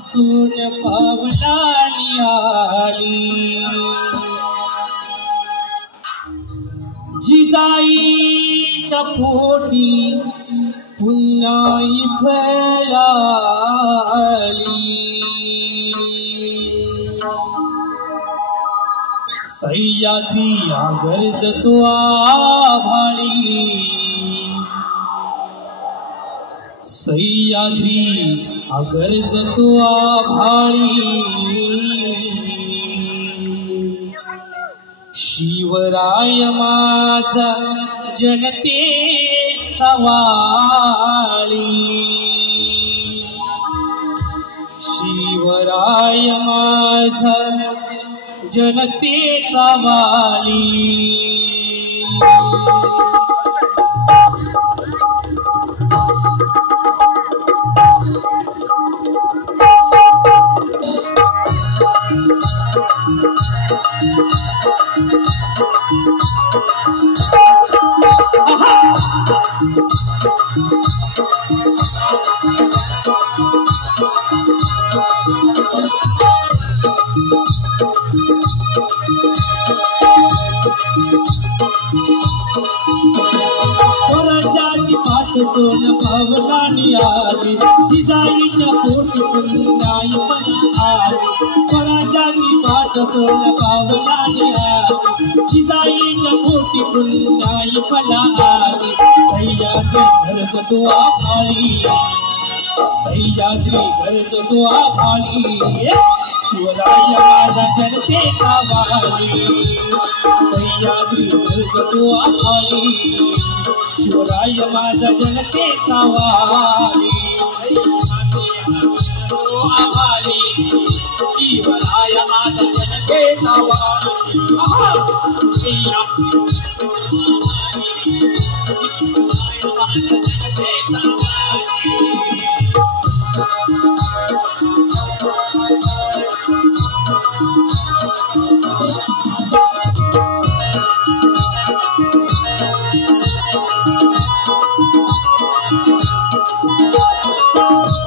सून पावलानी आली जिजाईच्या पोटी पुन्हा फळाली सह्याद्री गरजतो आभाळी सह्याद्री गरजतो आभाळी शिवराय माझा जनतेचा वाळी शिवराय माझा जनतेचा वाली सोन पावलानी आली जिजाईच्या पोटी पुन्हा आली स्वराजाची पाठ सोन पावलानी आली जिजाईच्या पोटी पुन्हा आली सह्याद्री घरच तो आभाळी सह्याद्री घरच तो आभाळी शिवराय माझा जनतेचा वाली सह्याद्री घरच तो आभाळी शिवराय माझा जनतेचा वाली आभारी शिवराय माझा जनतेचा वाली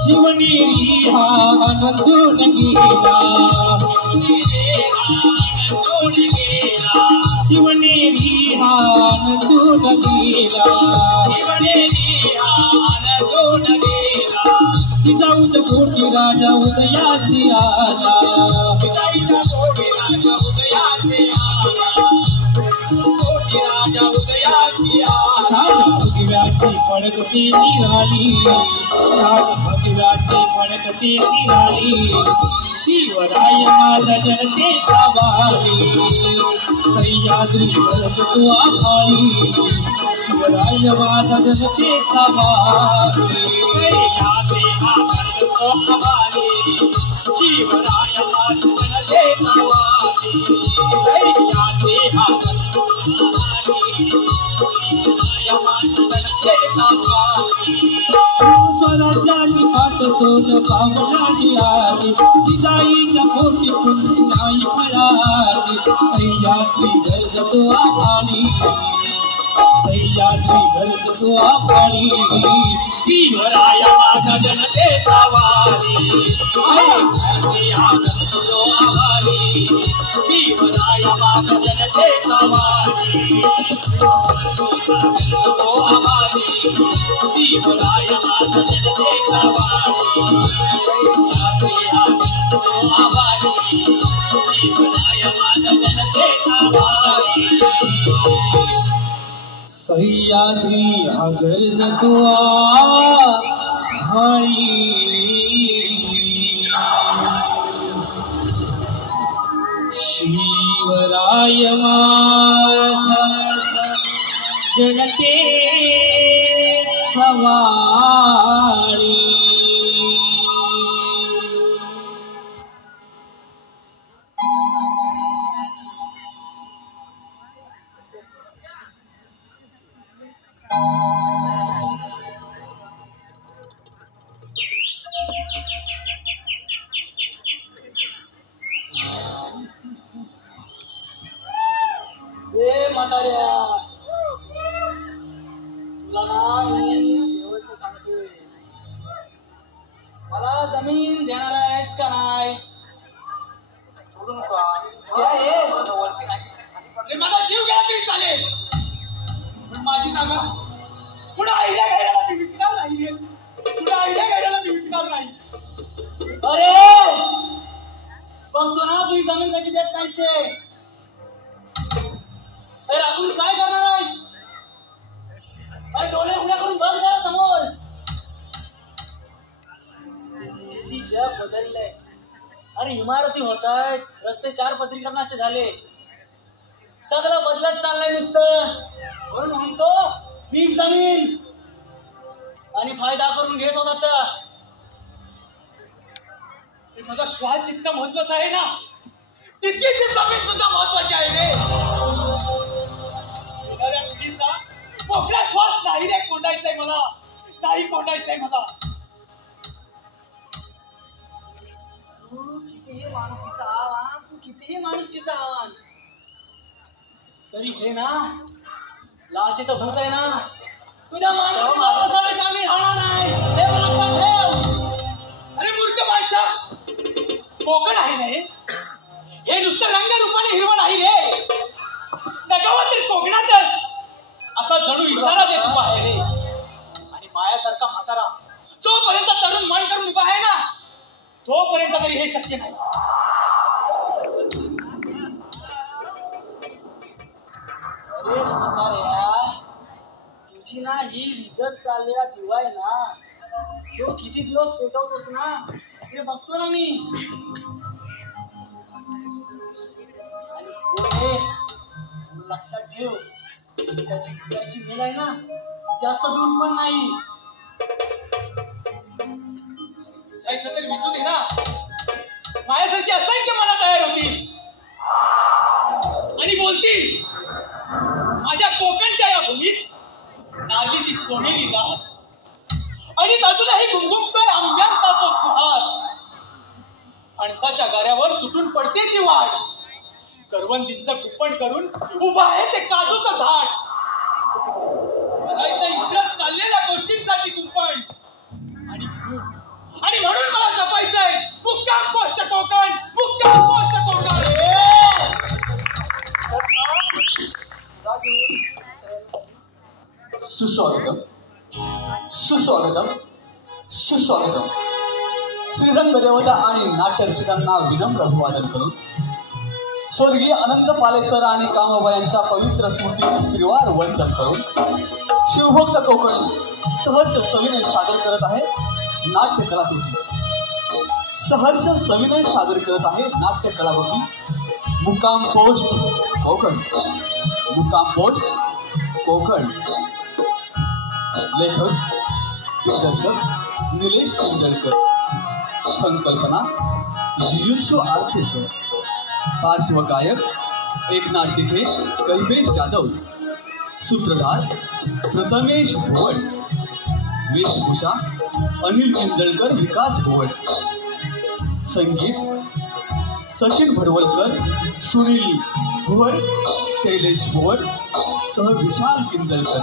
शिवनेरी हा आनंदून गेला शिवनेरी हा आनंदून गेला जिजाऊच्या पोटी राजा उदयासी आला भगव्याची पडकती निराली भगव्याची पडकती निराली शिवराय माझा जनतेचा वाली सह्याद्री घरच तो आभाळी शिवराय माझा जनतेचा वाली शिवराय माझा जनतेचा वाली स्वराज्याची पाठ सोन पावलानी आली जिजाईच्या पोटी पुन्हा फळाली सह्याद्री घरच तो आभाळी सह्याद्री घरच तो आभाळी शिवराय माझा जनतेचा वाली घरच तो आभाळी शिवराय माझा जनतेचा वाली शिवराय माझा जनतेचा वाली शिवराय माझा जनतेचा वाली सह्याद्री गरज तो आभाळी शिवराय माझा जनतेचा वाली म्हाताऱ्या तुला ना मी शेवटचं सांगतो अरे बघतो ना तुझी जमीन कशी देत नाहीस ते. अरे अजून काय करणार आहेस? अरे डोळे उघड्या करून बघ जरा समोर. किती जग बदललंय. अरे इमारती होत आहेत, रस्ते 4 पदरीकरणाचे झाले, सगळं बदलत चाललंय नुसतं. म्हणून म्हणतो पीक जमीन आणि फायदा करून घे स्वतःचा. माझा श्वास जितका महत्वाचा आहे ना, तितकीच जमीन सुद्धा महत्वाची आहे रे. येणाऱ्या पिढीचा मोकळा श्वास नाही रे कोंडायचाय मला, नाही कोंडायचंय मला. तू कितीही माणुसकीचा आव्हान तरी हे ना लालचीचं भूत आहे ना, तुझ्या माणसाला सामील होणार नाही, हे लक्षात ठेव. अरे मूर्ख माणसा, कोकण आहे ना हे नुसतं रंगरूपाने हिरवं नाही रे. जगावा तर कोकणातच असा जणू इशारा देत उभा आहे रे. आणि मायासारखा म्हातारा जोपर्यंत तरुण मन करून उभा आहे ना, तोपर्यंत तरी हे शक्य नाही. अरे म्हाताऱ्या, तुझी ना ही विजत चाललेला दिवा आहे ना, तो किती दिवस पेटवतोस ना हे बघतो ना मी. आणि लक्षात ठेव, त्याची विजायची वेळ आहे ना, जास्त दूर पण नाही. जायचं तर विजू दे ना, माझ्यासारखी असंख्य मना तयार होतील आणि बोलतील, माझ्या कोकणच्या या भूमीत नागीची सोनेरी रास आणि अजूनही घुमघुमतोय आंब्यांचा तो सुहास. फणसाच्या गाऱ्यावर तुटून पडते ती वाढ, करवंदींचं कुप्पण करून उभं आहे ते काजूचं झाड. करायचं इसरत चाललेल्या गोष्टींसाठी कुंपण आणि म्हणून मला जपायचंय मुक्काम पोस्ट कोकण, मुक्काम पोस्ट कोकण. सुस्वागतम सुस्वागतम सुस्वागतम. श्रीरंग देवता आणि नाट्यरसिकांना विनम्र अभिवादन करून स्वर्गीय अनंत पालेकर आणि कामाबा यांचा पवित्र स्मृती त्रिवार वंदन करून शिवभक्त कोकण सहर्ष सविनय सादर करत आहे नाट्य कलाकृती. सहर्ष सविनय सादर करत आहे नाट्य कलाकृती मुक्काम पोस्ट कोकण. मुक्काम पोस्ट कोकण. लेखक दिग्दर्शक निलेश कुंजलकर. संकल्पना जिजुत्सु आर्थिक. पार्श्वगायक एकनाथ दिघे, कल्पेश जाधव. सूत्रधार प्रथमेश भुवड. वेशभूषा अनिल कुंजलकर, विकास भुवड. संगीत सचिन भरवलकर, सुनील भुवड, शैलेश भुवड सह विशाल किंजलकर.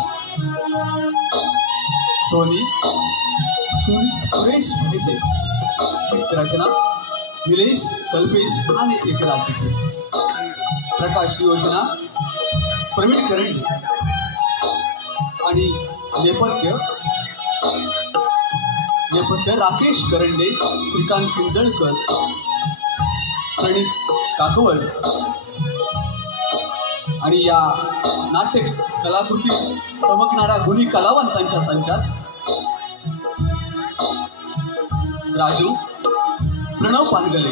ध्वनी सुरेश भाईसे. रचना निलेश, कल्पेश आणि एकनाथ दिघे. प्रकाश योजना प्रवीण करंडे आणि नेपथ्य राकेश करंडे, श्रीकांत किंजळकर, प्रणित काकवड. आणि या नाट्य कलाकृती चमकणाऱ्या गुणी कलावंतांच्या संचात राजू प्रणव पानगले,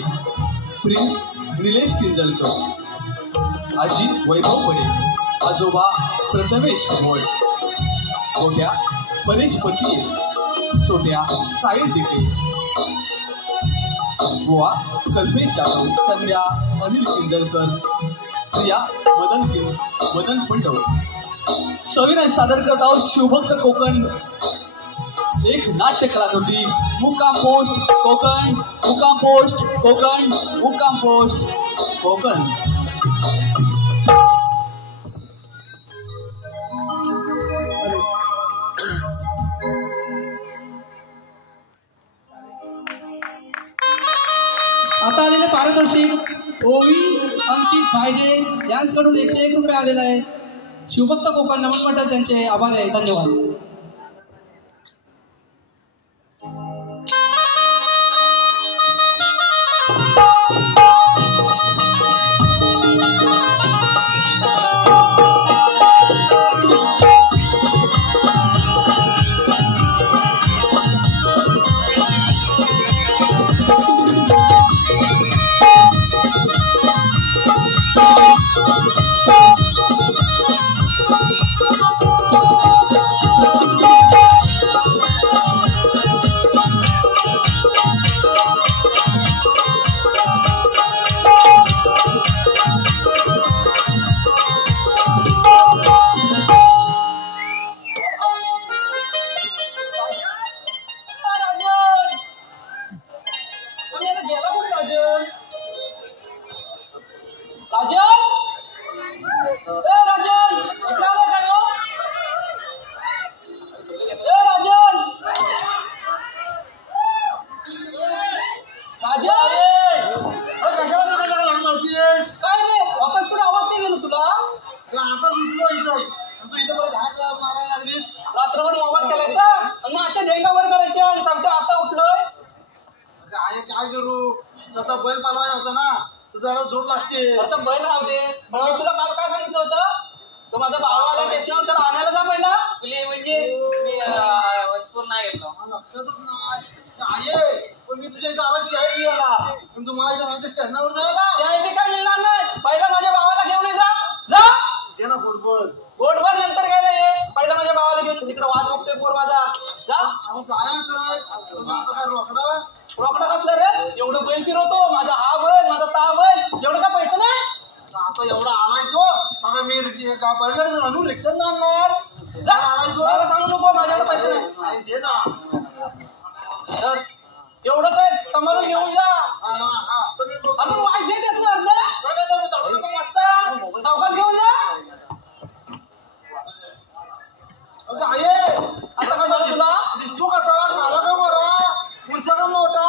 प्रिन्स निलेश किंजलकर, आजी वैभव वडे, आजोबा प्रथमेश मोड, मोठ्या परेश पतिये, छोट्या साहिल दिघे, बुवा कल्पेश जाधव, संध्या अनिल किंजलकर, प्रिया मदन पंडव. सविनय सादर करत आहोत शिवभक्त कोकण एक नाट्य कलाकृती मुक्काम पोस्ट कोकण. मुक्काम पोस्ट कोकण. मुक्काम पोस्ट कोकण. आता आलेले पारितोषिक ओवी अंकित भाईजे यांच्याकडून 101 रुपये आलेला आहे. शिवभक्त कोकण नमन मंडळ त्यांचे आभार आहे. धन्यवाद. गेला कुठे राजन? राजन ए राजन इकडे आला काय हो? ए राजन काय रे आकाश कुठे आवाज नाही गेलो तुला? रात्रभर मोबाईल खेळायचा आणि मागच्या ढेंगावर करायच्या आणि सांगतो आता उठलोय. काय करू तसा बैल पालवायचा होता ना तर जरा झोप लागते. आता बैल राहते मी तुला काल काय सांगितलं होतं? तो माझा भाव आला स्टेशनवर तर आणायला जा पहिला. म्हणजे मी वचपूर नाही घेतलो लक्षातच नाही आहे. पण मी तुझ्या इथं आवाज चाय पियाला पण तुम्हाला इथं माझ्या स्टँडवर जायला चाय बी काय मिळणार नाही. पहिला माझ्या भावाला घेऊन ये जा ये ना बरोबर गोडभर नंतर घ्यायला ये. पहिला माझ्या भावाला घेऊन तिकडे वाट बघतोय पोर माझा जा. काय रोकडा रोकडा कसलं रे? एवढं बैल फिरवतो माझा हा बैल माझा ता बैल एवढं काय पैसे नाही. आता एवढा आणायचो सगळं मी बर्गर आणून रिक्षा आणणार मला सांगू नको माझ्याकडे पैसे नाही. दे ना तर एवढं काय समारोह घेऊन जा. आपण वाईट देत येत सावकाश घेऊन जा. आता काय झालं तुला? दिसतो कसा काला का बरा उंच का मोठा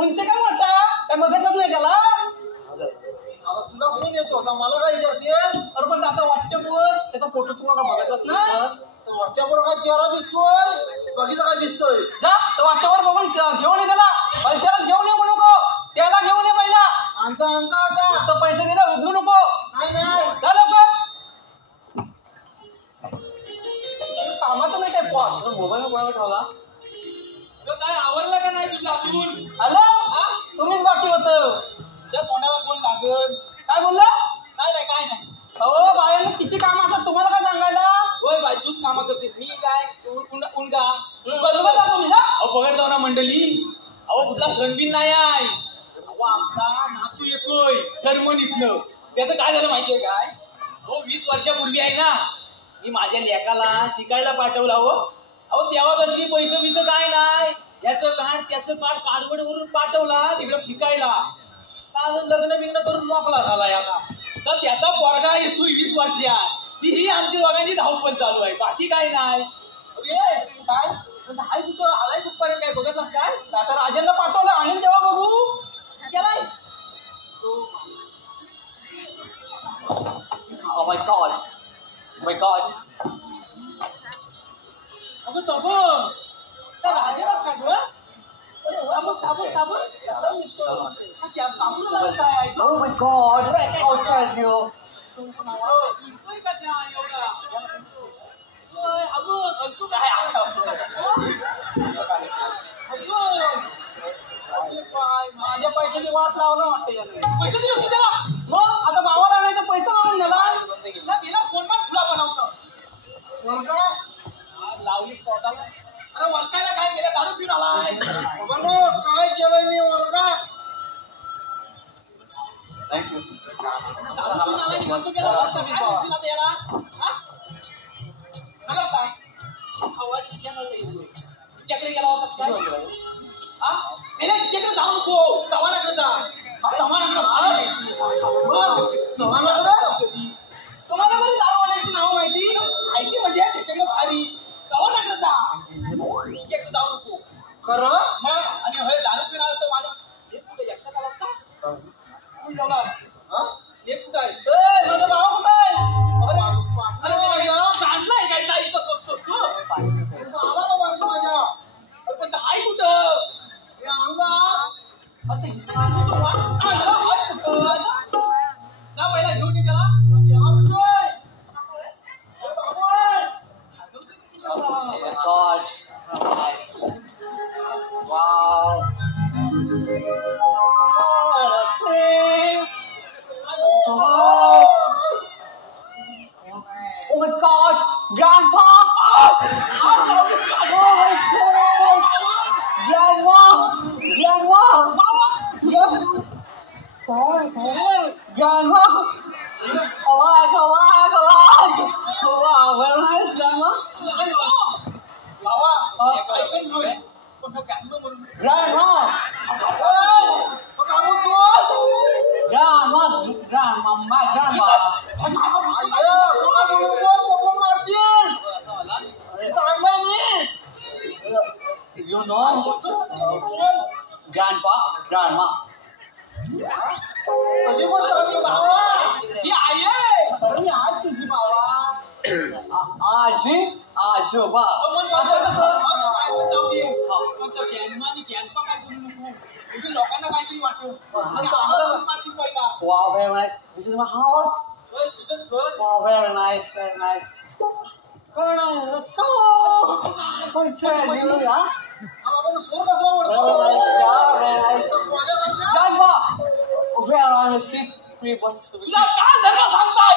उंच काय मोठा काय बघतच नाही त्याला. आता तुला कोण येतो आता मला काय विचारते? अरे पण आता व्हॉट्सअपवर त्याचा फोटो तुला का बघतच ना? व्हॉट्सअपवर काय चेहरा दिसतोय बघितलं काय दिसतोय? जा तर व्हॉट्सअपवर बघून घेऊन ये त्याला. त्यालाच घेऊन येऊ नको त्याला घेऊन ये पहिला. आणता आणता आता तर पैसे दिला उधळू नको. नाही नाही जा लवकर. कामाचं नाही काय पॉट मोबाईल कोणाला ठेवला? काय आवडलं का नाही तुझं अजून? आलं तुम्हीच बाकी होतं. त्या तोंडाला कोण लागल? काय बोलला? काय नाही अहो बाळांना किती काम असतात तुम्हाला काय सांगायला? होय बाई तूच कामं करतेस मी काय उंडा बरोबर जा तुम्ही जा. अहो बघत जाऊ ना मंडळी. अहो कुठला सण बिन नाही आहे. अहो आमचा नातू येतोय जर्मनीतलं त्याचं काय झालं माहितीये काय? हो 20 वर्षापूर्वी आहे ना मी माझ्या लेकाला शिकायला पाठवला हो. अहो तेव्हा कसली पैसे बिसं काय नाही याचं कार्ड त्याचं कार्ड कार्डबोर्ड वरून पाठवला तिकडं शिकायला. लग्न बिग्न करून मोकळा झालाय आता. तर त्याचा पोरगा येतोय 20 वर्षात ही आमची दोघांची धावपळ चालू आहे बाकी काय नाही. काय हाय कुठं आलाय कुठपर्यंत काय बघतलास काय? आता राजेंना पाठवलं आणि तेव्हा बघू गेलाय. Oh my god. Oh my god. अगं तब त्या राजाला काय गं? Oh my god. How dare you? माझ्या पैशाची वाट लावलं वाटतं याने. पैसे दिले होते त्याला मग आता भावाला नाही तर पैसा मागून नेला. तिला फोनवर फुला बनवतो लावली पोटाला. अरे वलकायला काय केलं दारू पिऊन आलाय काय केलं मी वलका थँक्यू. तिच्याकडे गेला होतास काय? तिच्याकडे जाऊ नको चव्हाणाकडे जा. तुम्हाला म्हणजे दारूवाल्यांची नावं माहिती? माहिती म्हणजे त्याच्याकडे भारी चव्हाणाकडे जा. तिच्याकडे जाऊ नको खरं? आणि होय दारू पिणार तर माझं हे कुठे एकटा आलास का? हे कुठं आहे? माझा भाव कुठं आहे? सांडलाय काय नाही इथं सोडतोस तू पण हाय कुठं? आता इथं काय सोडतो जा पहिला घेऊन ये त्याला. God. Wow. Oh my God, Grandpa! Oh my God! Grandma! Grandma! Wow, very nice, Grandma. बाबा काय पण घेऊन पण गाणं म्हणून Grandma! my grandma. You know, grandpa, grandma. ही आई आहे. आज तुझी बाबा आजी, आजोबा. लोकांना काहीतरी वाटतं. Wow, very nice. This is my house. Wow, very nice, very nice. Very nice, yeah? Very nice, yeah, very nice. Grandma, where are the sheep? तुला काय धर्म सांगताय?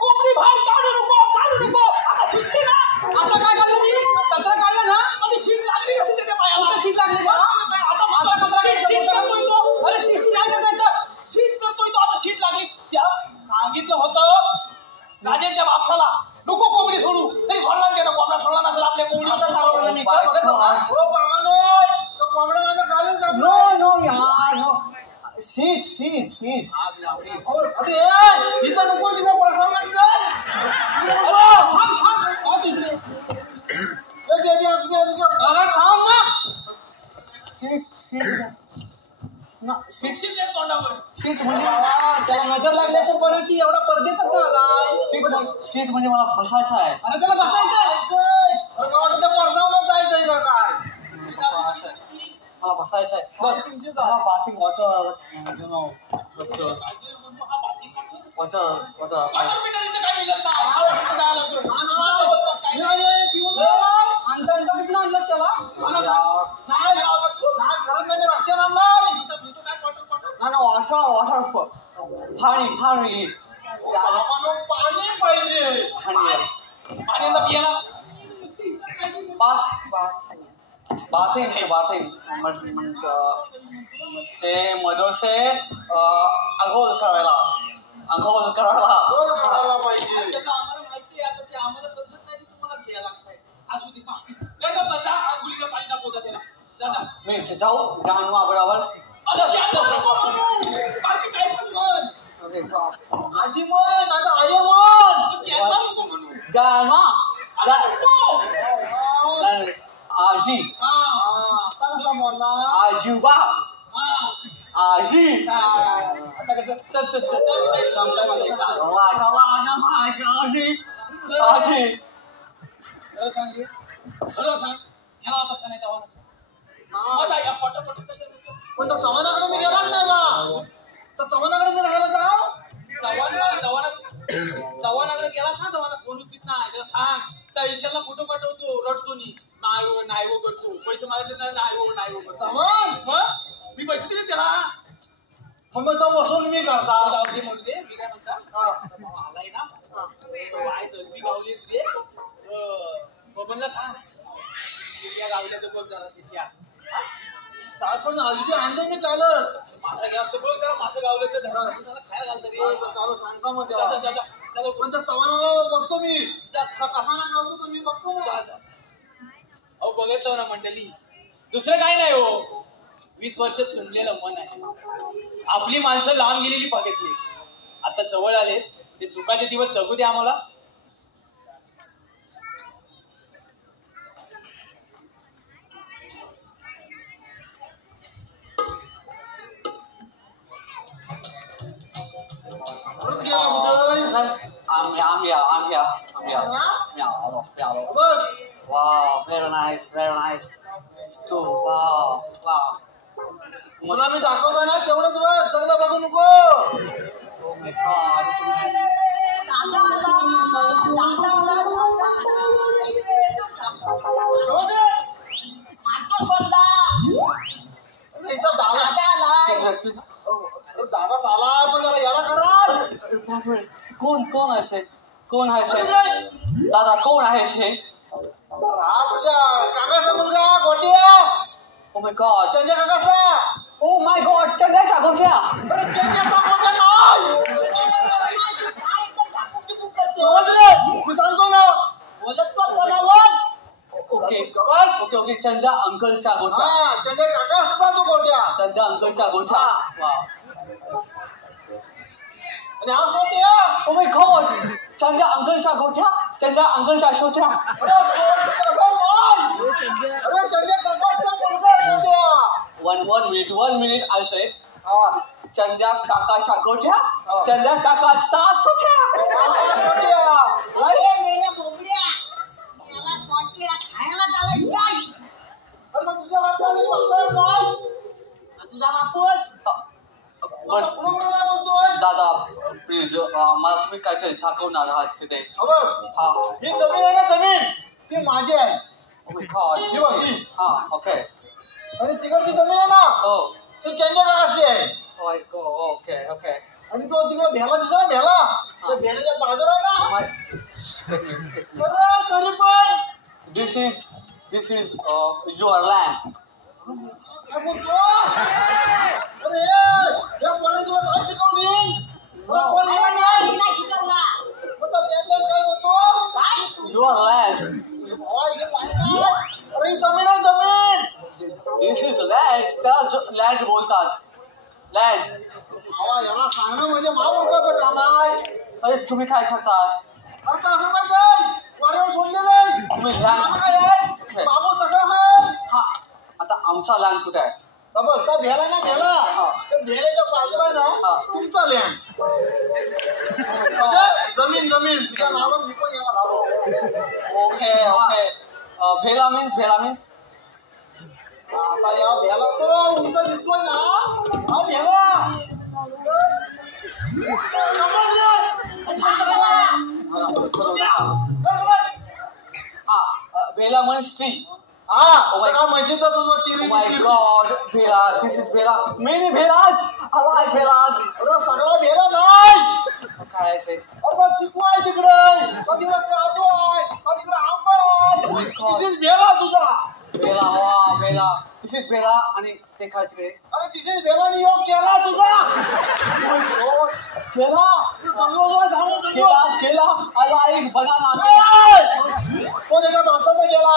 कोंबडी बाहेर काढू नको, काढू नको. आता शिकते ना. आता काय काढलं मी कचरा काढला ना मध्ये शीट लागली कशी त्याच्या पायाला? कुठं शीट लागली का आता शीट करतोय तो. अरे शीट काय करताय शीट करतोय तो. आता शीट लागली. त्याला सांगितलं होतं राजेंच्या बापसाला नको कोंबडी सोडू, तरी सोडला नाही ना. कोंबडा सोडला नसेल आपल्या कोंबडी. आता सारवलं मी काय बघत होता? No, no, yeah, no. Sheet. अरे इथं नको तिथं परफॉर्मन्स अरे थांब ना शिक्षित आहे तोंडावर. Sheet म्हणजे त्याला नजर लागल्याच्या बराची एवढा परदेशात का आलाय sheet म्हणजे मला बसायचं आहे. अरे त्याला बसायचं मला बसायचं आहे. Bathing water, water. काटरपिटर इथं काय मिळत नाही. आणता कुठून आणलं त्याला वॉटर पाणी पाणी आता पियाला. बाथिंग ते मधोसे आंघोळ करायला आम्हाला माहिती आहे. आता ते आम्हाला समजत नाही. तुम्हाला घ्यायला लागतंय. असू दे काय का बचा आंघोळीला पाणी टाकू त्याला. जा मी जाऊ गाणवा बरोबर. बाकी काय पण म्हण. आजी म्हण आता आई म्हण नको म्हणू. गाणवा आजी, आजोबा, आजी. आता कसं चल आजी. सरळ सांग ह्याला आता सांगायचं आता या पटापट पण तो चव्हाणाकडे मी गेलाच नाही बा. तर चव्हाणाकडे मी राहायला जाऊ चव्हाणाकडे गेलास ना. चव्हाणा फोन उचलीत ना. त्याला सांग त्या ईशाला फोटो पाठवतो. रडतो नाही हो करतो. पैसे मागितले नाही हो करतो. चव्हाण मग मी पैसे दिले त्याला. मग तो वसूल मी करता जाऊ दे म्हणते. मी काय म्हणता आलाय ना काय चलबी गावली रे. बबनला सांग त्या गावल्या तर बघ जरा शिष्या. पण हलकी आणले मी चालत मासा घ्या बघ जरा. मासा गावलं तर खायला घालतं रे. चालू सांगता मग जा. पण त्या चव्हाणाला बघतो मी. कसा ना गावतो तो मी बघतो ना. अहो बघितलं ना मंडळी. दुसरं काय नाही हो. 20 वर्ष तुंबलेलं मन आहे. आपली माणसं लांब गेलेली बघितली. आता जवळ आले. ते सुखाचे दिवस जगू दे आम्हाला. I'm here. Wow, very nice. Too, wow. मला मी दाखवतो ना तेवढंच बघ. सगळं बघू नको. Oh my God. दादा साला पण त्याला येडा करा. कोण आहे दादा कोण आहे ते? तुझ्या काकाचा मुलगा गोट्या. Oh my God. चंद्या काकाचा. Oh my God. चंद्याचा गोट्या. चंद्याचा गोट्या मी सांगतो ना. बोलत तो कोणावर. ओके. चंद्या अंकलचा गोट्या. चंद्या काकाचा तो गोट्या. चंद्या अंकलचा गोट्या. आणि हा सोट्या ओ माय गॉड चंद्या अंकलच्या गोठ्या चंद्या अंकलच्या शोट्या अरे चंद्या काकाचा मुलगा सोट्या one minute I'll say चंद्या काकाच्या गोठ्या चंद्या काकाचा सोट्या अरे मेल्या बोबड्या याला सोट्या खायला चालायच काय अरे तुझ्या वाटचाली बघताय काय तुझा बापूच दादा प्लीज मला तुम्ही काहीतरी दाखवणार आहात तिथे हा ही जमीन आहे ना जमीन ती माझी आहे Oh my God. ही बघ ही हा ओके आणि तिकडची जमीन आहे ना हो ती चंद्या काकाची आहे ओके ओके आणि तो तिकडे भेला दिसला ना भेला त्या भेल्याच्या बाजूला आहे ना अरे तरी पण This is your land. काय बोलतो अरे या पोराने तुला काय शिकवली तुला कोण अरे शिकवलं? मी नाही शिकवला आता त्याच्यात काय बोलतो काय Your land. अरे ही जमीन आहे जमीन This is land. त्याला land बोलतात. Land. याला सांगणं म्हणजे महामूर्खाचं काम आहे अरे तुम्ही काय करताय? अरे तर असं काय काय वाऱ्यावर सोडलेलं आहे तुम्ही आता land. काय आहे बाबू सगळं आहे हा आता आमचा land कुठे आहे? बघ त्या भेला ना भेला त्या भेल्याच्या बाजूला ना तुमचा लँड म्हणजे जमीन जमीन तिच्या नावात मी पण याला घालो ओके भेला means आता या भेला तो उंच दिसतोय ना हा भेला भेला means tree. हा काय म्हशीचा तुझं Oh टीव्ही my God, भेला. This is भेला. Many भेलाज. I like भेलाज. अरे सगळा भेला नाही काय ते? अरे बघ चिकू आहे तिकडे तिकडे काजू आहे तिकडे आंबा आहे This is भेला तुझा भेला भेला. This is भेला आणि ते काय तिकडे? अरे this is भेलाने योग केला तुझा भेला. सांगू केला. I like banana. तो त्याच्या डॉक्टरचा गेला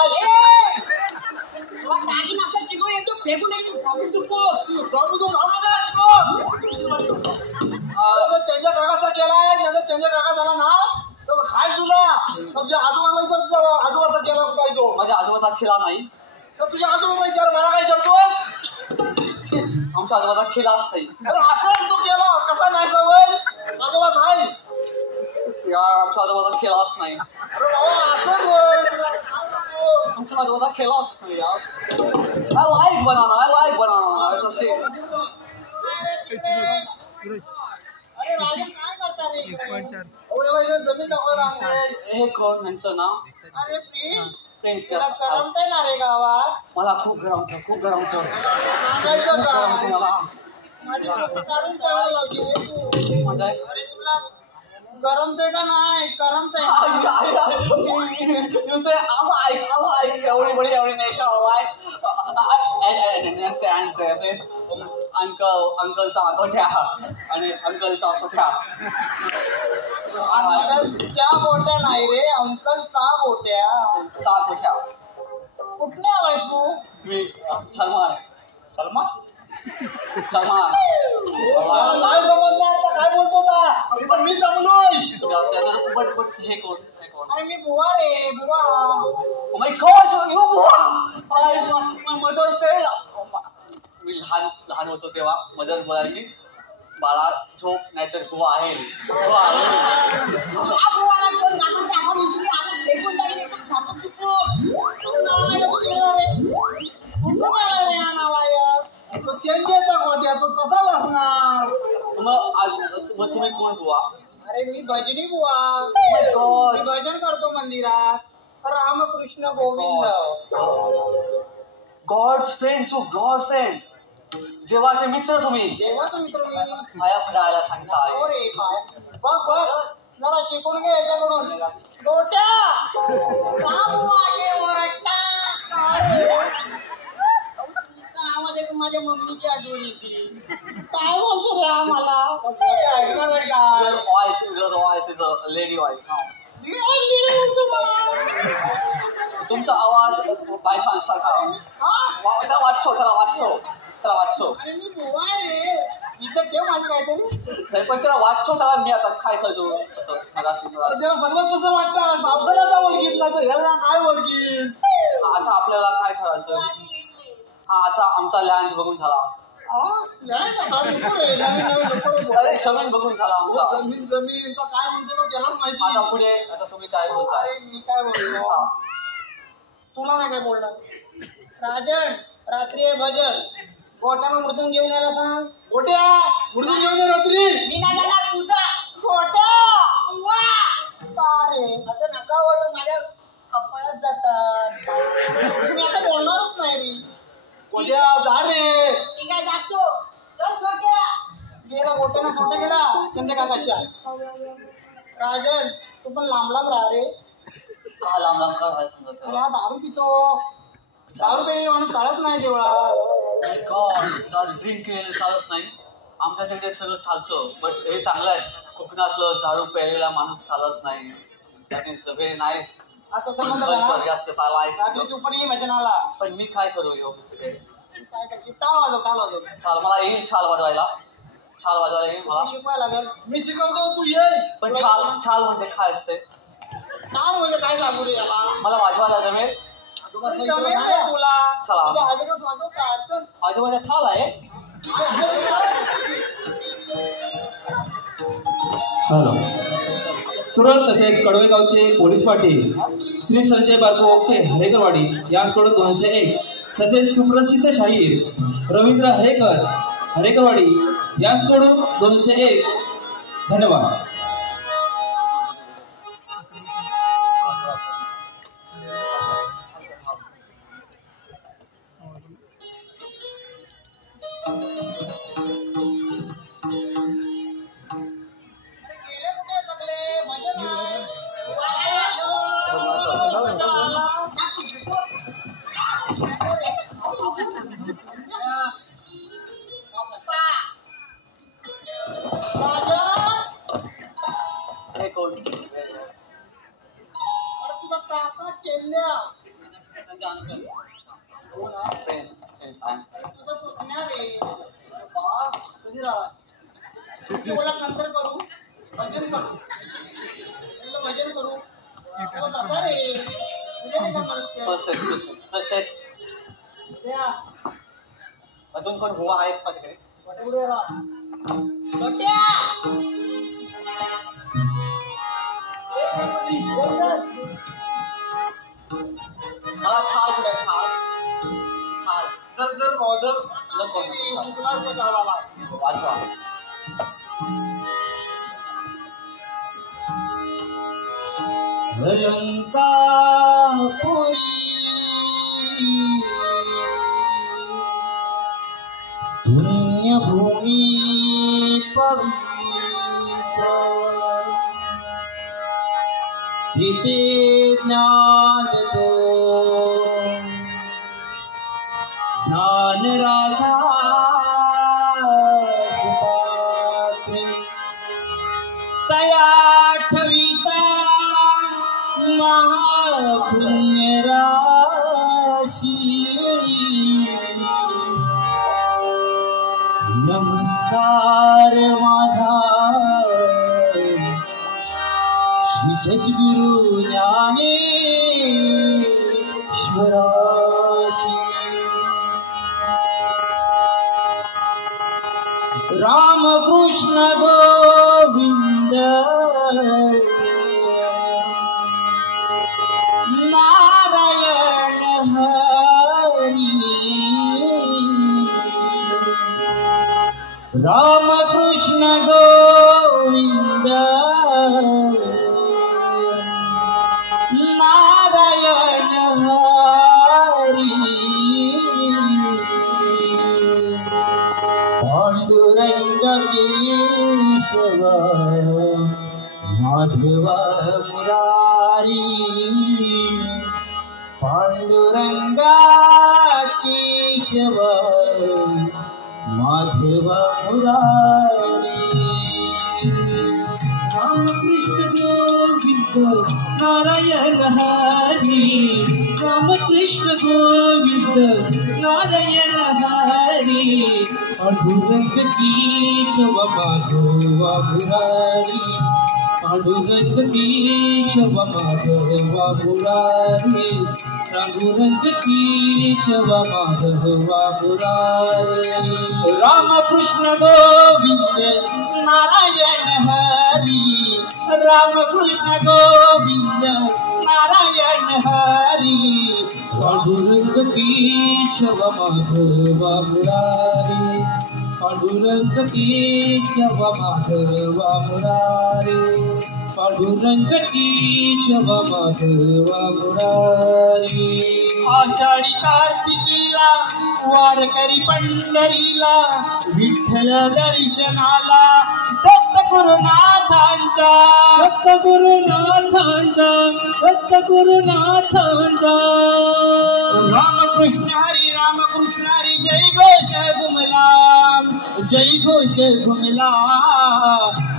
तुला दागिन असं चिकून येतो फेकून देईल खाऊन तू चंद्या काकाचा गेलाय नंतर चंद्या काका झाला ना तर खाय तुला तुझ्या आजोबाचा गेला काय तो माझ्या आजोबाचा खिला नाही. तर तुझ्या आजोबाचा विचार मला काय करतोय आमच्या आजोबाचा खिलाच नाही. अरे असं तो गेला कसा नाही सवय आजोबाच आहे आमच्या आजोबाचा खिलाच नाही. अरे बाबा असं होय तुला काय सांगू? आमच्या आजोबाचा खिलाच नाही यार. I like banana. It's a shame. अरे राजा काय करता रे अहो, याला इकडे जमीन दाखवायला आणलंय. हे कोण यांचं नाव? अरे प्लीज फ्रेंड्स तुला करमतंय ना रे गावात मला खूप गरम होतं. सांगायचं का मला माझी फोटो काढून ठेवायला लावली रे तू म्हणजे अरे तुला करमतंय का नाही करमतंय You say I like everybody nation I like and say please अंकलचा गोठ्या आणि अंकलचा सोठ्या. त्या गोट्या नाही रे अंकलचा गोट्या चा गोठ्या. कुठले आलाय तू मी सलमान सलमान सलमान काय समजणार आता काय बोलतो आता मी जमलोय बट हे कोण अरे मी बुवा रे बुवा Oh my God, you my mother said मी लहान होतो तेव्हा मदर बोलायची बाळा झोप नाहीतर बुवा आहे. या बुवाला कोण घाबरते असा दुसरी आला फेकून टाकीन एका झापत चुकून कुठून आला रे या नालायक तो चेंजेचा गोट्या तो तसाच असणार मग तुम्ही कोण बुवा? अरे मी भजनी बुवा God. मी भजन करतो मंदिरात Ramakrishna Govind God's friend to God's friend. देवाचे मित्र तुम्ही देवाचा मित्र मी पाया पडायला सांगताय. अरे काय बघ जरा शिकून घे याच्याकडून गोट्या का बुवा असे ओरडता आवाज ऐकून माझ्या मम्मीची आठवण येते काय बोलतो रे आम्हाला गोट्या ऐकणार नाही का Your voice is a lady voice now. तुमचा आवाज बायकांसारखा त्याला वाचो अरे मी बुवा रे इथं ठेव माझी काहीतरी पण त्याला वाटतो त्याला मी आता काय करतो असं त्याला सगळं तसं वाटतं बापसाला ओळखीत नाही तर ह्याला काय ओळखीत आता आपल्याला काय करायचं हा आता आमचा लँड बघून झाला अरे जमीन बघून झाला आमचा जमीन जमीन तर काय म्हणतो ना त्यालाच माहिती आता पुढे आता तुम्ही काय बोलताय अरे मी काय बोलतो तुला नाही काय बोलणार राजन रात्री भजन गोट्याला मृदून घेऊन यायला सांग गोट्या मृदून घेऊन ये रात्री मी नाही जाणार तुझा गोट्या वा का रे असं नका ओरडू माझ्या कपाळात जातात तुम्ही आता बोलणारच नाही रे गोट्या जा रे ठीक आहे जातो चल छोट्या गेला गोट्यानं छोटा गेला त्यांच्या काकाच्या राजन तू पण लांब लांब राहा रे का लांब लांब का राहायचं अरे हा दारू पितो दारू पे आणि चालत नाही देवळात ड्रिंक केलेलं चालत नाही आमच्या तिकडे सगळं चालतं बट हे चांगलं आहे कोकणातलं दारू प्यायलेला माणूस चालत नाही दॅट इज व्हेरी नाईस आता समजलं जास्त चालला रात्री तू पण ये भजनाला पण मी काय करू ह्यो तिकडे काय करते टाळ वाजव छाल मला येईल छाल वाजवायला येईल मला शिकवायला लागेल मी शिकवतो तू ये पण छाल म्हणजे काय असते टाळ म्हणजे काय सांगू रे याला मला वाजवायला जमेल जमेल रे तुला चला. तुझ्या आजोबाच वाजव का चल आजोबाचा छाल आहे हॅलो तुरंत तसेच कडवेगावचे पोलीस पाटील श्री संजय बारको ओके हरेकरवाडी याचकडून 201 तसेच सुप्रसिद्ध शाहीर रवींद्र हरेकरवाडी याचकडून 201 धन्यवाद. गेले कुठे सगळे भजन आहे. हे कोण अरे तुझा काका चेन्या तुझा पुतण्या रे कधी राहा तुला नंतर करू भजन करू भजन करू बसा रे तुझ्या काय अजून कोण हुवा आहेत का तिकडे छोट्या मला छाल कुठे छाल जर बॉर्डर नको वाजवा पुण्यभूमी पवित्र तिथे ज्ञान तो ज्ञान राधा सुपात्र तया ठविता महापुण्य राशी नमस्कार माझा श्री सद्गुरु ज्ञानेश्वराशी रामकृष्ण गोविंद नारायण हरी रामकृष्ण गोविंद नारायण हरी पांडुरंग केशव माधव मुरारी पांडुरंगा केशव माधव मुरारी रामकृष्ण गोविंद नारायण हरी रामकृष्ण गोविंद नारायण हरी पांडुरंग केशव माधव मुरारी पांडुरंग केशव माधव मुरारी पांडुरंग केशव माधव मुरारी रामकृष्ण गोविंद नारायण हरी रामकृष्ण गोविंद नारायण हरी पांडुरंग केशव माधव मुरारी पांडुरंग केशव माधव मुरारी पांडुरंग केशव माधव मुरारी आषाढी कार्तिकीला वारकरी पंढरीला विठ्ठल दर्शनाला दत्त गुरुनाथांचा दत्त गुरुनाथांचा दत्त गुरुनाथांचा रामकृष्ण हरी जय घोष घुमला जय घोष घुमला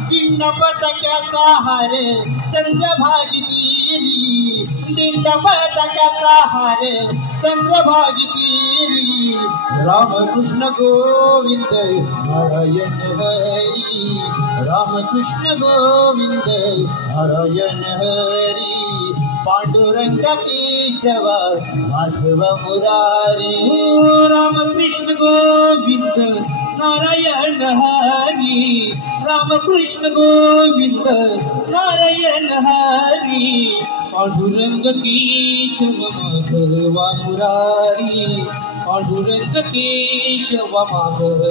दिंड पताक्याचा हार चंद्रभागी तीरी दिंड पताक्याचा हार चंद्रभागी तीरी रामकृष्ण गोविंद नारायण हरी रामकृष्ण गोविंद नारायण हरी पांडुरंग केशव माधव मुरारी रामकृष्ण गोविंद नारायण हरी रामकृष्ण गोविंद नारायण हरी पांडुरंग केशव माधव मुरारी पांडुरंग केशव माधव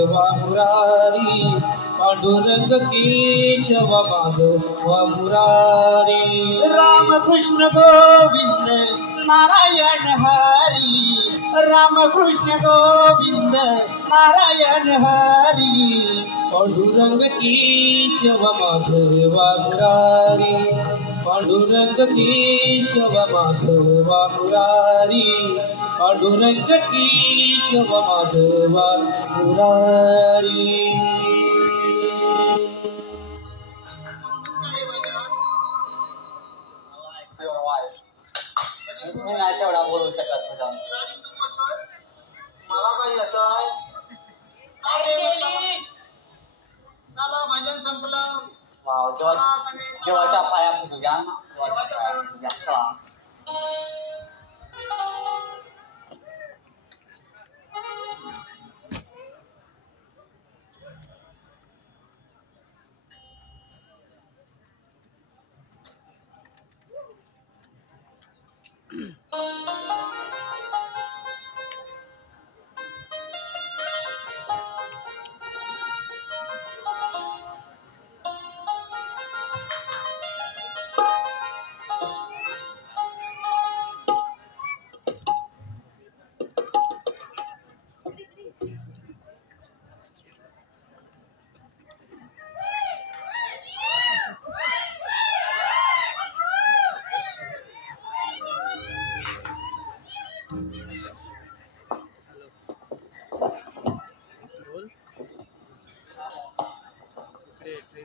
मुरारी पांडुरंग केशव माधव मुरारी रामकृष्ण गोविंद नारायण हरी रामकृष्ण गोविंद नारायण हरी पांडुरंग केशव माधव मुरारी पांडुरंग केशव माधव मुरारी पांडुरंग केशव माधव मुरारी मी नाही तेवढा बोलू शकत तुझ्या मला काही येतंय चला भजन संपलं वाव जेव्हाच्या पाया फुटू घ्या ना जेव्हाच्या पाया फुटू घ्या चला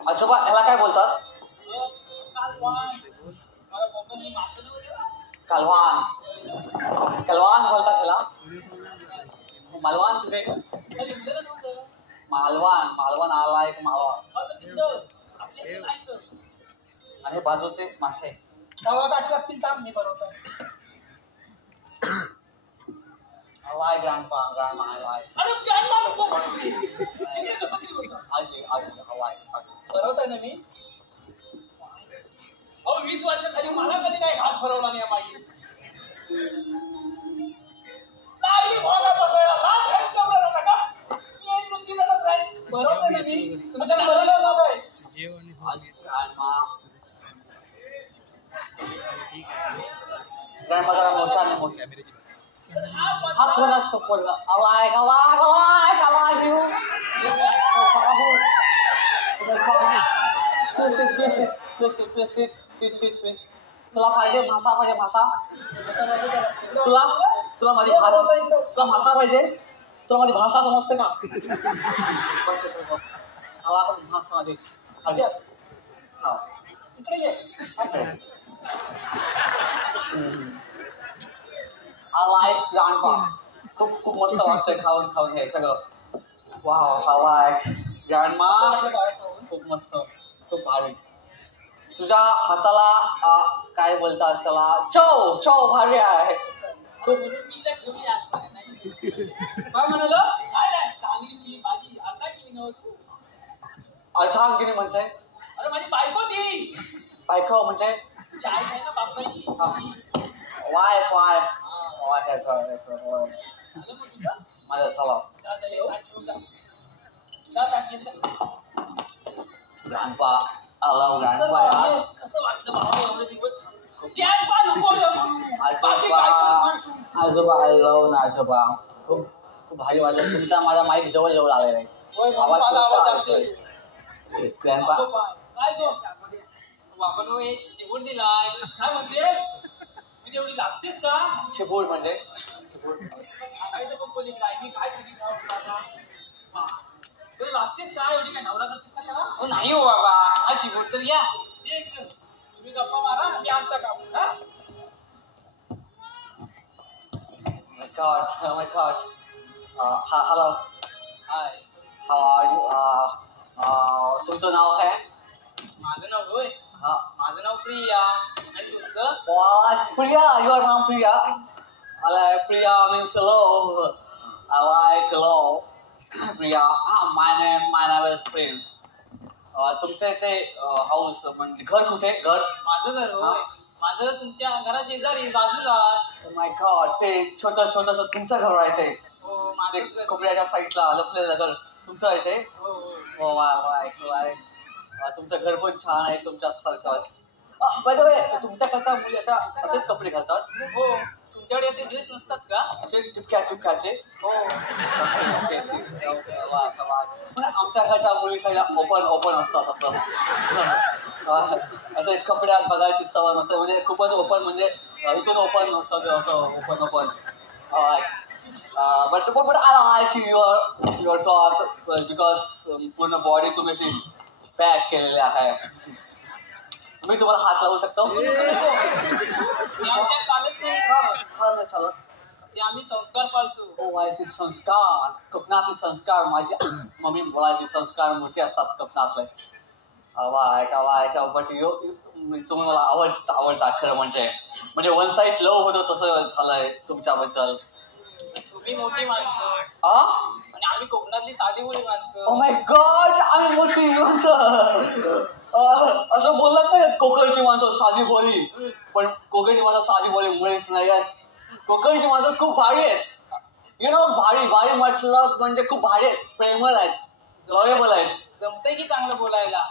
आजोबा ह्याला काय बोलतात कलवान कलवान बोलतात ह्याला मालवान कुठे मालवान मालवान आला एक मालवान आणि बाजूचे मासे तवा गाठी लागतील ताम मी बरोबर आलाय ग्रँडपा ग्रँडमा आलाय अरे ग्रँडमा नको आजी आजी आलाय बरोबर ना मी 20 वर्षाखाली मला कधी काय घात भरवला नाही माई नाही भागा पडला लाज आहे तेवढा नका मी मुक्ती देणार नाही बरोबर ना मी तुम्ही त्याला बरोबर ना काय आजी ग्रँडमा जरा मोठा नाही मोठा हा कोणाच पोरगा आलाय आलाय आलाय आलाय यू तुला पाहिजे भाषा पाहिजे भाषा तुला तुला माझी तुला भाषा पाहिजे तुला माझी भाषा समजते का मला पण भाषा मध्ये इकडे ये I like grandpa. खूप खूप मस्त वाटतंय खाऊन खाऊन हे सगळं. वाव हवा आहे ग्रँडमा, खूप मस्त, खूप भारी. तुझ्या हाताला काय बोलतात त्याला, चव चव भारी आहे खूप. काय म्हणाल? काय नाही, चांगली ती भाजी आता केली नव्हती. अर्धांगिनी म्हणजे? अरे माझी बायको ती. बायको म्हणजे? ती आई आहे ना बापाची. वाईफ वाईफ वाईफ याचं झालं मग तुझं? माझं चला. ग्रँडपा आला ग्रँडपा यार. कसं वाटलं बाबा एवढे दिवस? ग्रँडपा नको रे बाबा. बाकी आजोबा काय पण बोल तू. आजोबा आय लव्ह ना आजोबा. खूप खूप भारी वाटत. तुमचा माझा माईक जवळ जवळ आलेला आहे. होय, म्हणून आवाज मला खूप आवाज छान येतोय. येतोय. ग्रँडपा काय तो बाबांनो हे चिवून दिलाय. काय म्हणते म्हणजे एवढी लागतेच का? चिबूड म्हणजे? सांगायचं पण कोणी काय मी काय कधी खाऊ तुला तुला लागतेच का? एवढी काय नवरा करतेस का त्याला? हो नाही हो बाबा, हा चिवून तर घ्या. तुम्ही गप्पा मारा मी आमचा काम. हा my god, oh my god. Hello. High. How are you? तुमचं नाव काय? माझं नाव होय, हा. माझं नाव प्रिया. आणि तुमचं? What? Priya, your name Priya? I like Priya means love. I like love. Priya. My name is Prince. तुमचं इथे हाऊस म्हणजे घर कुठे? घर? माझं घर होय, माझं तुमच्या घरा शेजारी बाजूला. माय गॉड, ते छोटं छोटंसं तुमचं घर आहे ते. हो ते माझं घर. कोपऱ्याच्या साईडला लपलेलं घर तुमचं आहे ते? हो हो. हो वाय. तुमचं घर पण छान आहे तुमच्या सारखं. बाय द वे, तुमच्याकडच्या मुली अशा असेच कपडे घालतात? हो, तुमच्याकडे असे ड्रेस नसतात का? असे टिपक्याचे? हो. पण आमच्याकडच्या मुली सगळ्या ओपन असतात असं. असं कपड्यात बघायची सवय नसते, म्हणजे खूपच ओपन, म्हणजे इथून ओपन असतं असं open. But I like your cloth because पूर्ण बॉडी तुम्ही अशी पॅक केलेली आहे. मी तुम्हाला हात लावू शकतो? ते आमच्या चालत नाही. हा नाही चालत. ते आम्ही संस्कार पाळतो. हो माझे संस्कार, कोकणातले संस्कार. माझी मम्मी बोलायची संस्कार मोठे असतात कोकणातले. बट तुम्ही मला आवडता खरं म्हणजे वन साईड लव होतं तसं झालंय तुमच्याबद्दल. तुम्ही मोठी माणसं आणि आम्ही कोकणातली साधी मुली माणसं. ओ माय गॉड, आम्ही मोठी माणसं. असं बोललात ना, कोकणची माणसं साधी बोली. पण कोकणची माणसं साधी बोली मुळीच नाही आहेत. कोकणची माणसं खूप भारी आहेत. यु नो, भारी म्हटलं म्हणजे खूप भारी आहेत, प्रेमळ आहेत, लॉयबल आहेत. जमतंय की चांगलं बोलायला?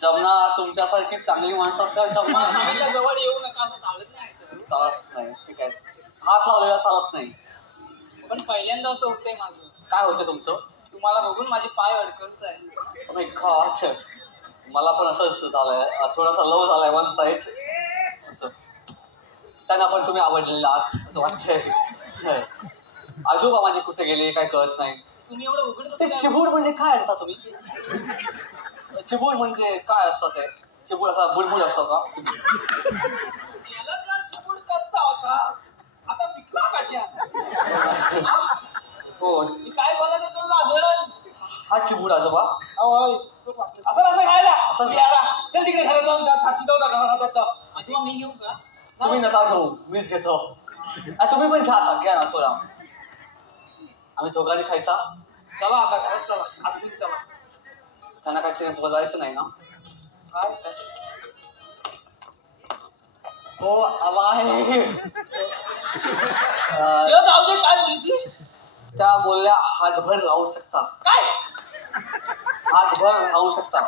जमणार, तुमच्यासारखी चांगली माणसं असतात जमणार. आम्हीला जवळ येऊ नका असं चालत नाही. चालत नाही, ठीक आहे. हात लावलेला चालत नाही. पण पहिल्यांदा असं होतंय माझं. काय होतं तुमचं? तुम्हाला बघून माझे पाय अडकत आहे. ओ माय गॉड, मला पण असंच झालंय, थोडासा लव झालाय वन साईड. त्यांना पण तुम्ही आवडलेला आहात असं वाटतंय. आजोबा माझे कुठे गेले काय कळत नाही. तुम्ही एवढं उघड ते कसं काय? चिबूड म्हणजे काय आणता तुम्ही? चिबूड म्हणजे काय असतं ते? चिबूड असा बुडबुड असतो का? याला का चिपूड करता होता? आता विकला कशा? हो, मी काय बोलायचं तुला लागलं? हा चिबूड आजोबा. असं खायला असं- चल तिकडे घरात जाऊन साक्षी जाऊ का? आजोबा मी घेऊ का? तुम्ही नका घेऊ, मीच घेतो. तुम्ही पण घ्या ना थोडा. आम्ही दोघांनी खायचा. चला आता घरात चला. आज तुम्ही चला. त्यांना काहीतरी बोलायचं नाही ना? काय? हो आला आहे. जाऊ दे, काय बोलली? त्या बोलल्या हातभर राहू शकता. काय? हातभर राहू शकता.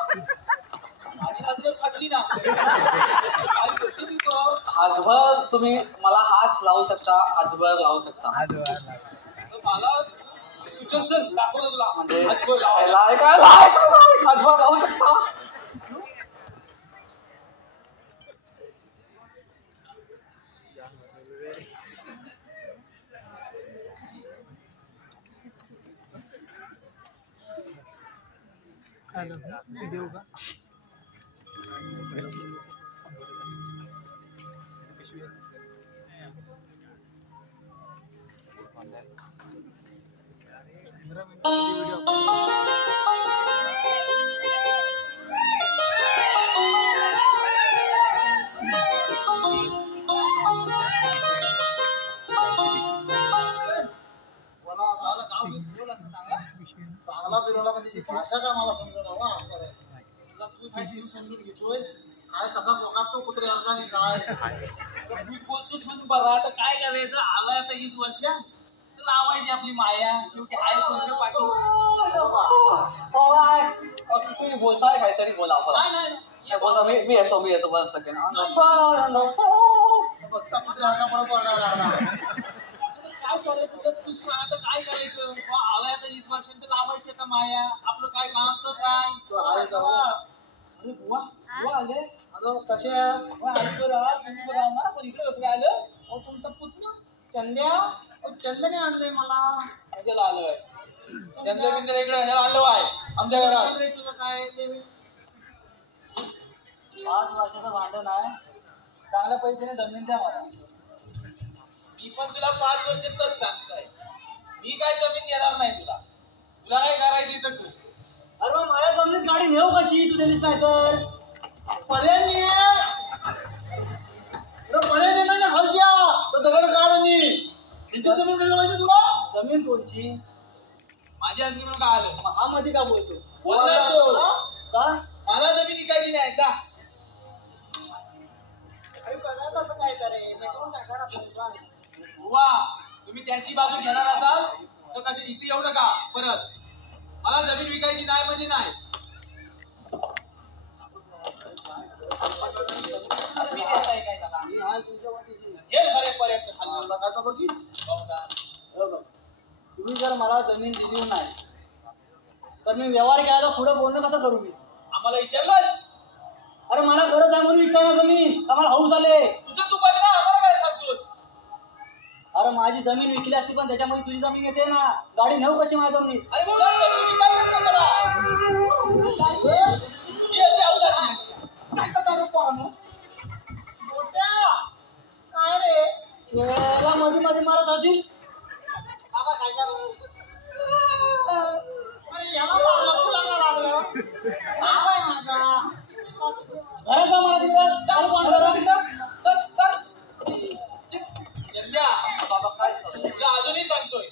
माझी नजर फाटली ना. काय बोलते तू तो? हातभर तुम्ही मला हात लावू शकता, हातभर लावू शकता. मला चल दाखवतो तुला. म्हणजे हातभर लावा. हातभर राहू शकता. देऊ का? चांगला फिरवला म्हणजे ती भाषा काय मला समजणार तू समजून घेतोय काय कसा प्रकार तो कुत्रे आणि काय तू बोलतोच म्हणून बघा आता काय करायचं आलाय आता 20 वर्ष लावायची आपली माया शेवटी आहे कोणत्या पाठी तुम्ही बोलताय काहीतरी बोला बोला नाही बोला मी येतो बरं सगळं बघता कुत्रे बरोबर लागला काय करायचं तू आता काय करायचं आलाय आता 20 वर्षांत लावायची आता माया आपलं काय काम तर काय तो आहे का अरे बुवा आले हॅलो कसे ऐकतो राहा पण इकडे कसं काय आलं अहो तुमचा पुतणा चंद्या चंदने आणलंय मला कशाला आलोय चंद्र बिंद्र इकडे ह्याला आणलं आहे आमच्या घरात तुझं काय ते 5 वर्षाचं भांडण आहे चांगल्या पैशाने जमीन द्या मला मी पण तुला 5 वर्षातच सांगताय मी काय जमीन देणार नाही तुला तुला काय करायची तर कर अरे मग माझ्या जमिनीत गाडी नेऊ कशी तू देलीस नाही तर पर्याय येण्याच्या खालच्या तर दगड काढणी तिथे जमीन कसं माहिती तुला जमीन कोणची माझ्या अंतिम काय आलं हा मध्ये का बोलतो बोलला का मला जमीन विकायची नाही का तसं काय करे भेटून टाका ना बुवा तुम्ही त्यांची बाजू घेणार असाल तर कसे इथे येऊ नका परत मला जमीन विकायची नाही म्हणजे नाही मी आहे तुमच्या वाटेची हे खरे पर्यंत लगाचा बघी तुम्ही जर मला जमीन दिली नाही तर मी व्यवहार घ्यायला पुढे बोलणं कसं करू मी आम्हाला विचारलंस अरे मला गरज आहे म्हणून विकायला जमीन आम्हाला हौस आले तुझं तू बघ ना आम्हाला काय सांगतोस अरे माझी जमीन विकली असती पण त्याच्यामध्ये तुझी जमीन येते ना गाडी नेऊ कशी माझ्या जमीन अरे बोला जमीन विकायचं कशाला ही अशी अवजात काय करता रे पोरांनो? मोठ्या काय रे शेळ्याला मध्ये मारत होती बाबा काय अरे याला मारलं तुला का लागलं नाव आहे माझा घरात जा मला तिकडं चालू बाबा काय तुला अजूनही सांगतोय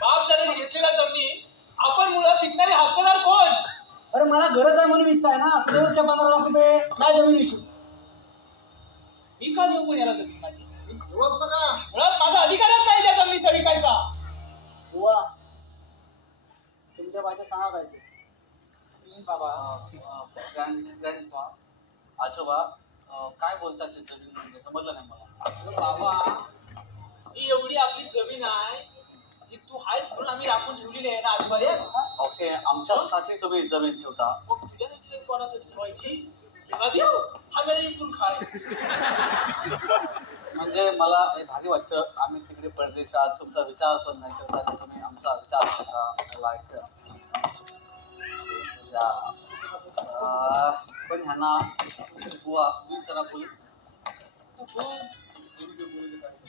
बाप झाले घेतलेला जमीन आपण मुळात विकणारे हक्कदार कोण अरे मला गरज आहे म्हणून विकताय ना रोज का 15 लाख रुपये काय जमीन विकू मी का देऊ पण याला जमीन माझी होत बघा मुळात माझा अधिकारच नाही त्या जमिनीचा विकायचा बुवा तुमच्या भाषेत सांगा काय ते बाबा ग्रँडपा आजोबा काय बोलतात ते जमीन म्हणजे समजलं नाही मला बाबा ही एवढी आपली जमीन आहे की तू आहेस म्हणून आम्ही राखून ठेवलेली आहे ना आजपर्यंत ओके आमच्यासाठी तुम्ही जमीन ठेवता मग तुझ्या नजरेत कोणासाठी ठेवायची तेव्हा देऊ हा वेळ इकडून खाय म्हणजे मला हे भारी वाटतं आम्ही तिकडे परदेशात तुमचा विचार पण नाही करता तर तुम्ही आमचा विचार करता लाईक पण ह्यांना बुवा मी जरा बोल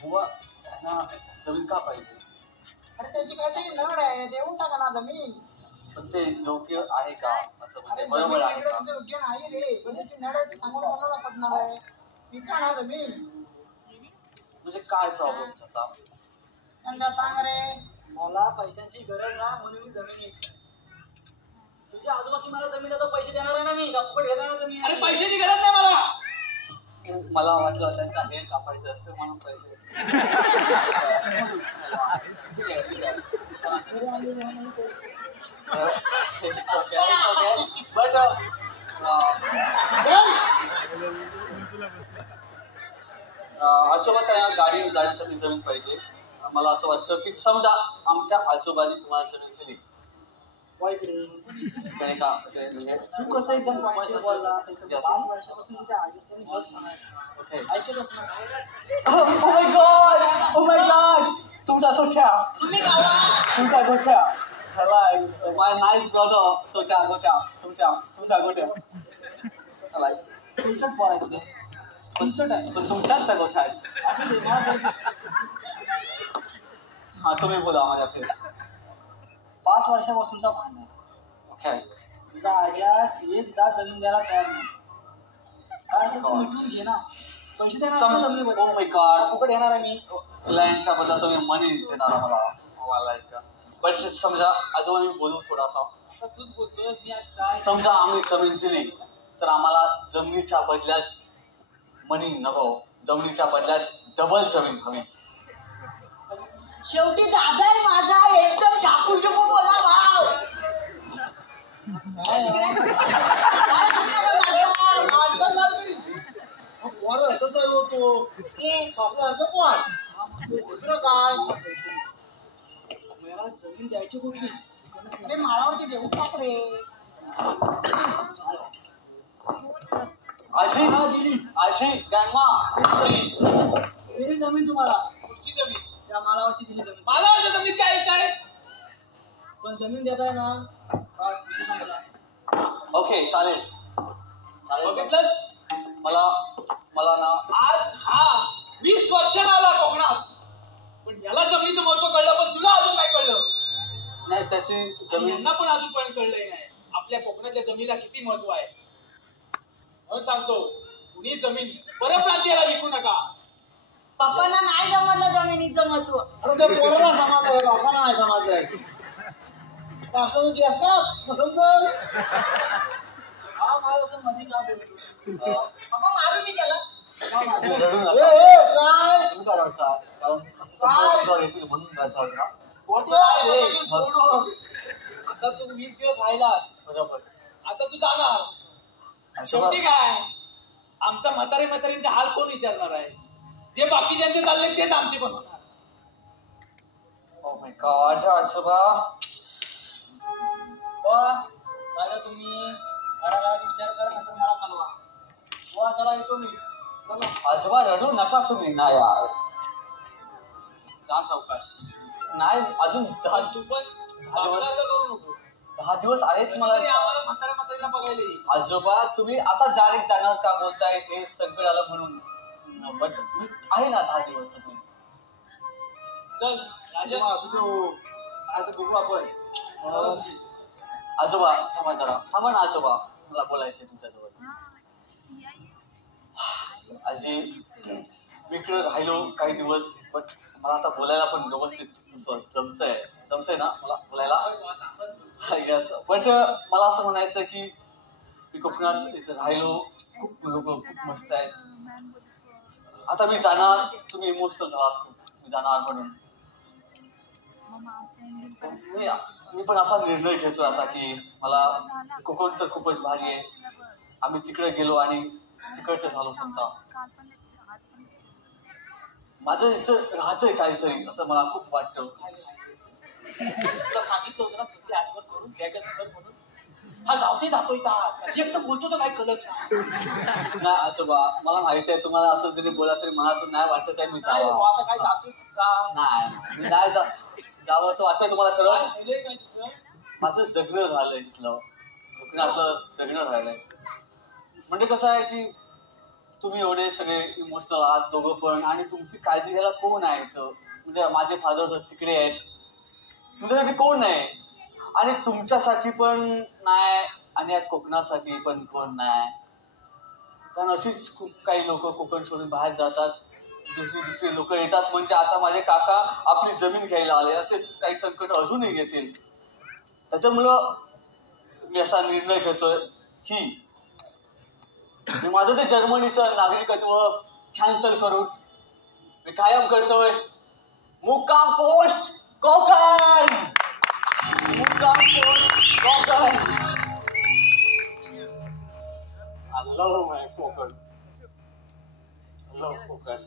बुवा ह्यांना जमीन का पाहिजे अरे त्याची काहीतरी नड आहे देऊन टाका ना जमीन पण ते योग्य आहे का असं म्हणजे बरोबर आहे का योग्य नाही रे पण त्याची नड आहे ती समोर कोणाला पडणार आहे विका ना जमीन म्हणजे काय प्रॉब्लेम तसा त्यांना सांग रे मला पैशांची गरज ना म्हणून मी जमीन विकतो तुझ्या आजूबाजू मला जमीन आता पैसे देणार आहे ना मी गप्पट घेणार जमीन अरे पैशाची गरज नाही मला मला वाटलं त्यांचा हेर कापायचं असतं म्हणून पैसे ठीक आहे ठीक आहे बट आजोबा त्या गाडी जाण्यासाठी जमीन पाहिजे मला असं वाटतं की समजा आमच्या आजोबांनी तुम्हाला जमीन दिली काय का तू कसं एकदम पैसे बोलला 5 वर्षापासून तुझ्या आजीकडे बस ओके ऐकतच नाही ओ माय गॉड तुमचा सोच्या तुमचा गोच्या माय नाईस ब्रदर सोच्या गोच्या तुमचा गोट्या चला तुमचंच बोलायचं ते तुमचं आहे पण तुमच्याच त्या गोष्ट आहेत असू दे मला हा तुम्ही बोला माझ्याकडे 5 वर्षापासूनचा भांडण आहे. ओके तुझा आजास एक जात जमीन द्यायला तयार नाही. काय असेल तू मिटून घे ना. पैसे देणार ना जमिनी ओ माय गॉड फुकट येणार आहे मी. क्लायंटच्या बद्दल तुम्ही मनी देणार मला बट समजा आजोबा मी बोलू थोडासा. आता तूच बोलतोयस मी आज काय समजा आम्ही जमीन दिली तर आम्हाला जमिनीच्या बदल्यात मनी नको, जमिनीच्या बदल्यात डबल जमीन हवी. शेवटी दादा आहे माझा एकदम झाकून झुकून बोला भाव. काय पोरं असंच आहे हो तो. आपला अर्थ कोण दुसरं काय मला जमीन द्यायची कुठली? अरे माळावरती देऊ टाक रे. अशी अशी गॅंगमा दिली जमीन तुम्हाला. कुठची जमीन? त्या मालावरची दिली जमीन. मालावरची जमीन काय काय पण जमीन देताय ना बस विषय संपला. ओके चालेल चालेल. बघितलंस मला ना आज हा 20 वर्षांना आला कोकणात पण याला जमिनीचं महत्व कळलं पण तुला अजून काय कळलं नाही. त्याची जमीन यांना पण अजूनपर्यंत कळलंय नाही आपल्या कोकणातल्या जमिनीला किती महत्व आहे. म्हणून सांगतो कुणी जमीन परप्रांतीयाला विकू नका. पप्पांना नाही जमलं जमिनीचं महत्व. अरे त्या पोराला समाज आहे बापाला नाही समाज आहे. पावसाचं गॅस का नसेल तर हा माझ्या मध्ये का बोलतो पप्पा मारू मी त्याला. रडू नका. काय तुम्ही काय वाटता कारण येतील म्हणून जायचं होतं ना. आता तू 20 दिवस राहिलास बरोबर. आता तू जाणार. शेवटी काय आमचा म्हातारींचे हाल कोण विचारणार आहे. जे बाकीच्यांचे चालले तेच आमचे पण होणार. ओ माय गॉड आजोबा दादा तुम्ही घराघरात विचार करा नंतर मला कळवा. वा चला येतो मी. आजोबा रडू नका तुम्ही. ना यार जा सावकाश. नाही अजून तू पण करू नको. 10 दिवस आहेत मला. आम्हाला म्हातारीला बघायला येईल. आजोबा तुम्ही आता डायरेक्ट जाणार का बोलताय हे संकट आलं म्हणून. बट मी आहे ना 10 दिवस. चल राजा असू देऊ आता बघू आपण. आजोबा थांबा जरा. थांबा ना आजोबा मला बोलायचं तुमच्याजवळ. आजी मी इकडे राहिलो काही दिवस बट मला आता बोलायला पण व्यवस्थित जमतंय ना मला बोलायला. यस बट मला असं म्हणायचं की मी कोकणात इथे राहिलो. खूप लोक खूप मस्त आहेत. आता मी जाणार. तुम्ही इमोशनल झालात खूप. मी जाणार म्हणून मी पण असा निर्णय घेतो आता की मला कोकण तर खूपच भारी आहे. आम्ही तिकडे गेलो आणि तिकडचे झालो. समजा माझं इथं राहतंय काहीतरी असं मला खूप वाटतं. तुला सांगितलं होतं ना सगळी आठवण करून म्हणून. हा जातोय एक तर बोलतो तर काय कळत नाही आजोबा मला माहिती आहे तुम्हाला असं जरी बोला तरी मला तर नाही वाटत आहे मी जावं. आता काय जातोय नाही मी नाही जावं असं वाटतंय तुम्हाला. कळलं माझं जगणं झालंय इथलं कोकणातलं जगणं राहिलंय. म्हणजे कसं आहे की तुम्ही एवढे सगळे इमोशनल आहात दोघं पण आणि तुमची काळजी घ्यायला कोण आहे. म्हणजे माझे फादर तिकडे आहेत. तुमच्यासाठी कोण आहे आणि तुमच्यासाठी पण नाही आणि या कोकणासाठी पण कोण नाही. कारण अशीच खूप काही लोक कोकण सोडून बाहेर जातात. दुसरे लोक येतात. म्हणजे आता माझे काका आपली जमीन घ्यायला आले. असेच काही संकट अजूनही येतील. त्याच्यामुळं मी असा निर्णय घेतोय की मी माझं ते जर्मनीचं नागरिकत्व कॅन्सल करून मी कायम करतोय मुक्काम पोस्ट कोकण. मुक्काम post Konkan. I love my Konkan. I love Konkan.